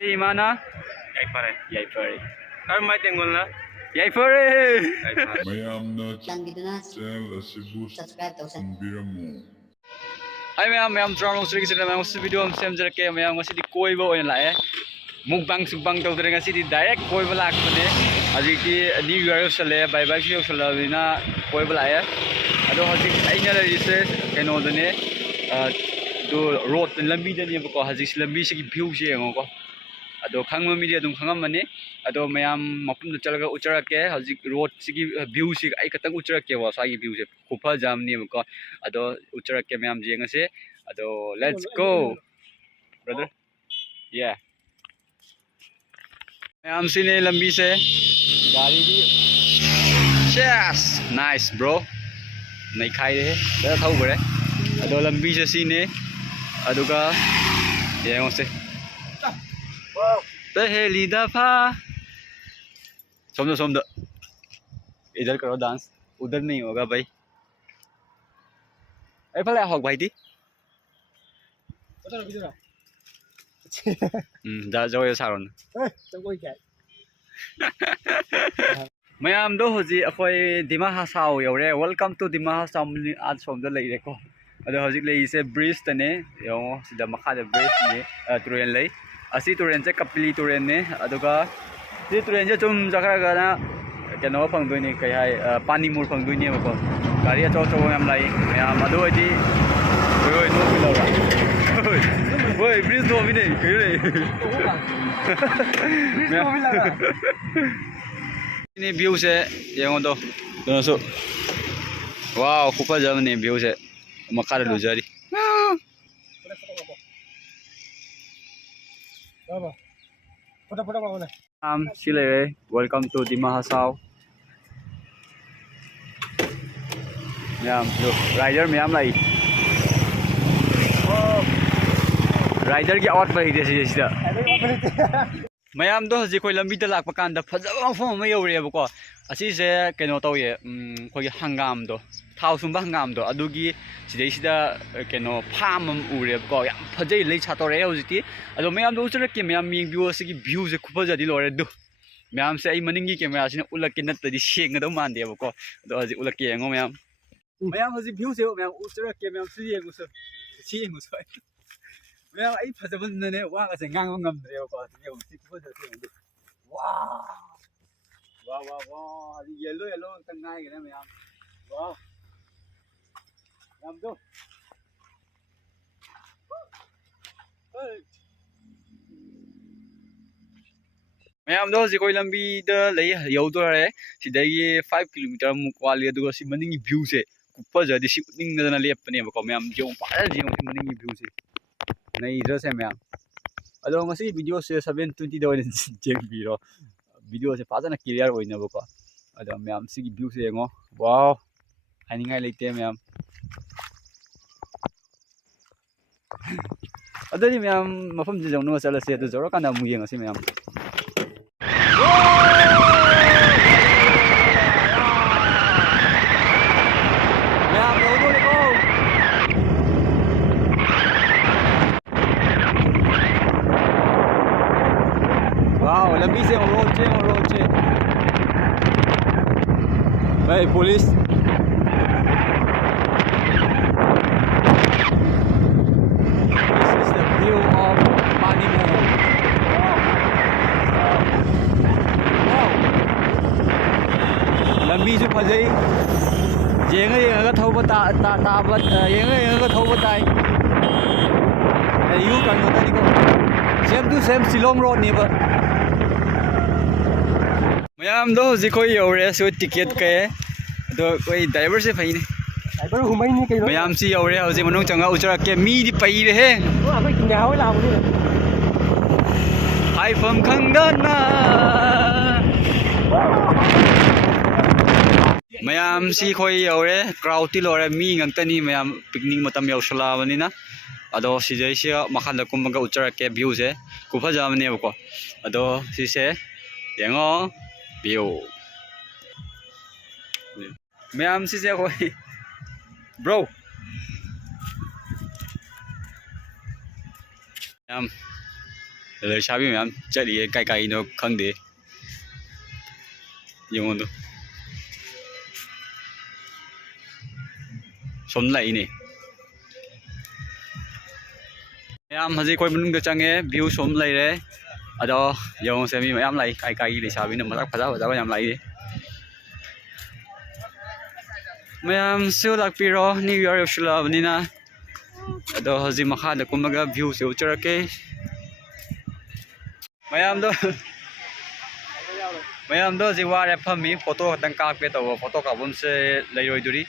Imana Yaipare. Yaipare Kar mai tengol na. Yaipare mayamna subscribe tausanbiramu. Hi ma'am Toronto Street sila ma'am sa video am sem jara ke ma'am ngasi di koi ba oin lae mukbang subbang tau dere ngasi di direct koi ba lak pane aji ki new year sale bye bye shi sala bina koi ba lae ado haji aina la ise keno dane do road lambi dane ba ko haji lambi se ki view se ngo ko ado khangma media dum khangam mane ado mayam mapum chalaga uchara ke haji road sigi view si ai katang uchara ke wa sa gi view se khupa jam ni ko ado uchara ke mayam jeng se ado let's go brother yeah mayam sine lambi se gari di yes nice bro nai khai de da thau bare ado lambi se sine aduga yengo se पहली दफा समझो इधर करो dance उधर नहीं होगा भाई ए फले हक भाई दी जा जाओ ये सारोन मैम दो हजी अखोई दिमा हासाव यौरे वेलकम टू दिमा हासाव आज सोमदा लेरेको अदो हजी लेइसे ब्रिज तने यो सिदा मखा दे ब्रिज ने ट्रेन ले असी तुरेन से कपिली तुरेन ने अदुगा सी तुरेन से चुम जखरागना केनो फंगदोइने कय हाय पानी मूर फंगदोइने बको गाड़ी अचो अचो याम लाई याम अदुइदि ओय नो बिलावरा ओय ब्रिज नो बिने कयरे ब्रिज नो बिलावरा ini view se yang to dono wow kupa jamne view se makara lu jari sile welcome to Dima Hasau ma'am look rider ma'am lai rider की आवाज पर ही जैसे जैसे मैम दो हजी कोई लंबी लाप कान फजब मफम में यौरेबको असीसे कनो तौये अखोई हंगाम दो थाव सुंबा हंगाम दो अदुगी सिदैसिदा कनो फार्म उरेबको याम फजै लै छातोरे हजिति अदो मैम दो उचरके मैम मिंग से व्यू से खुफजदी लोरे दु मैम से आई मनिंगी कैमरा सिने उलके नत्तदी सेंगदो मानदेबको अदो हजी उलके यंगो मैम हजी व्यू से मैम उचरके मैम सियेंगुसो मैम आई फजबनने वागा से गांग ngamdreko ये उसी फजते वाह वाह वाह वाह अभी येलो येलो तंगाई गने मैम वाह मैम दो मैम दो जी कोई लंबी द लई यौदोरे सिदगी 5 किलोमीटर मुक्वाली अदुगा सि मनिंगी व्यू से कुपजदी सि उनिंगदना लेपने बको मैम जो पारा जे मनिंगी व्यू से नहीं इधर से मैम अदो ngasi video se 720 da oin check biro video se fazana clear oina bako ado ma'am si view se ngo wow haningai leite ma'am adari ma'am mafam je jongno chala se ado joro kana mu yengasi ma'am लंबी से road चे भाई police this is the view of Manimo लंबी से फजई येंगा थौबा ताबा येंगा थौबा ताई you कन बतानी को same to same Shillong road नेबा मैम दो जी कोई यौरे सो टिकट के दो कोई ड्राइवर से फैने ड्राइवर घुमाइनी के मैम सी यौरे हजे मनु चंगा उचरा के मी दि पई रे हे ओ आबै किने हाव लाबो हाय फम खंगना मैम सी कोई यौरे क्राउड ति लोरे मी ngantani मैम पिकनिक मतम यौसला बनिना अदो सिजै से मखान कुमगा उचरा के व्यू से कुफा जामने बको अदो सिसे येंगो व्यू मैम से कोई bro ma'am เลยชาพี่แม่เจะดีไกลๆเนาะข้างเดียยังงงดูสมไหลนี่แม่ฮันจีคอยมันก็จังเงี้ยวิวสมไหลเลยอะดอยังเซมีแม่ไหลไกลๆเลยชาพี่เนี่ยมาลักภาษาก็ยังไหลดิแม่ซื้อหลักปีรอนิวยอร์กชุลาวันนี้นะอะดอฮันจีมาขาดกุมมากวิวเสียวเจอร์เก้แม่ดอแม่ดอจีว่าเรฟมีโฟโต้ตั้งกาเกตัวโฟโต้กับผมเสเลยรวยดูดิ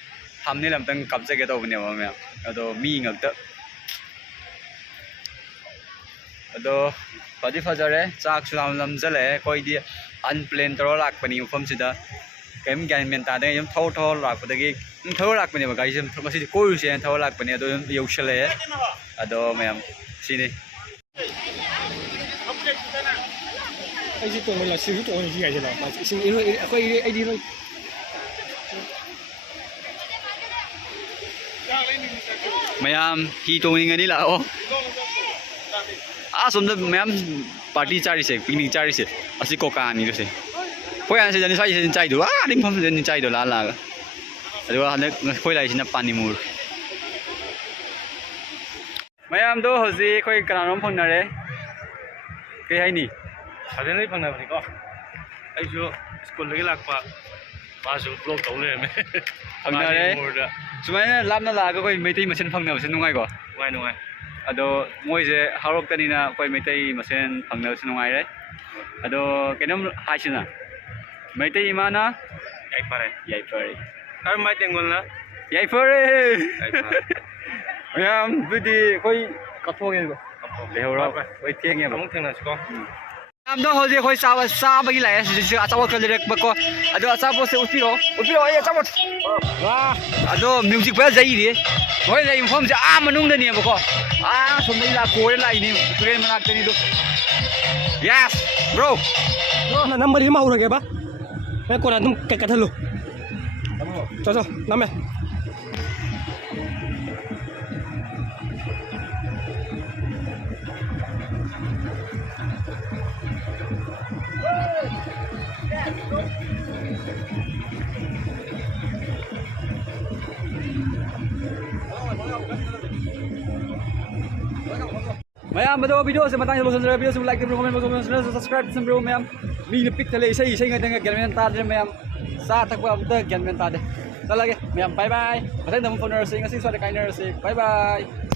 ทำนี่ลำตั้งกับเจเกตัวเนี่ยว่าแม่อะดอมีเงินเตออะดอพอดีฟ้าจะเร่จากชุลาลำเจเลยคอยดีอันเพลนตัวหลักปนิวผมสิดาเกมการเมนตาเนี่ยยังเท่าหลักปนิกเท่าหลักปนิกว่าไงซึ่งมาสิคุยเสียงเท่าหลักปนิกตัวยุคเฉลยอะดอแม่สินี่ ไอ้ที่ตัวมันละซื้อตัวนี้ใหญ่ใช่ไหมมาซื้อไอ้ด้วยไอ้ดีด้วย Mayam hi tong ngani la o a somda mayam party chari se picnic chari se asi ko ka ni se poi an se jani sai se chai do a ding pham se ni chai do la la adu han khoi lai sina pani mur mayam do hoji khoi kana rom phon na re ke hai ni 사진 이 방나 보니까 아이죠 스쿨에 락파 마주 블록 돌려면 phang na re sumai lam na la ko khoi mei tai masen phang na se nungai ko 누가 누가 ado moi je harok tani na khoi mei tai masen phang na se nungai re ado kenom hai sina mei tai ma na 아이 파래 yai pare कार माइ 땡골나 yai pare 아이 파래 mayam budi khoi kathong ge ko le ho ro khoi tieng ge ba 아무 땡나 지고 am do ho je khoi sa ba gi lai se a chawa kal direct ba ko ado a chawa se uti ro ai a chawa wa ado music ba jai ri hoi le inform se a manung da ni ba ko a som dai la ko lai ni train manak ni do yes bro na number ini mau lagi apa? Saya kau nanti kayak kata lu. Cocok, nama. Mayam betul video saya matang sebelum saya video like dan komen komen subscribe sebelum mayam mi lepit tele saya ngai dengan gelmen tadi mayam sa tak buat betul gelmen tadi. Sekali lagi mayam bye bye. Patay naman phone nursing kasi suara kain nursing. Bye bye.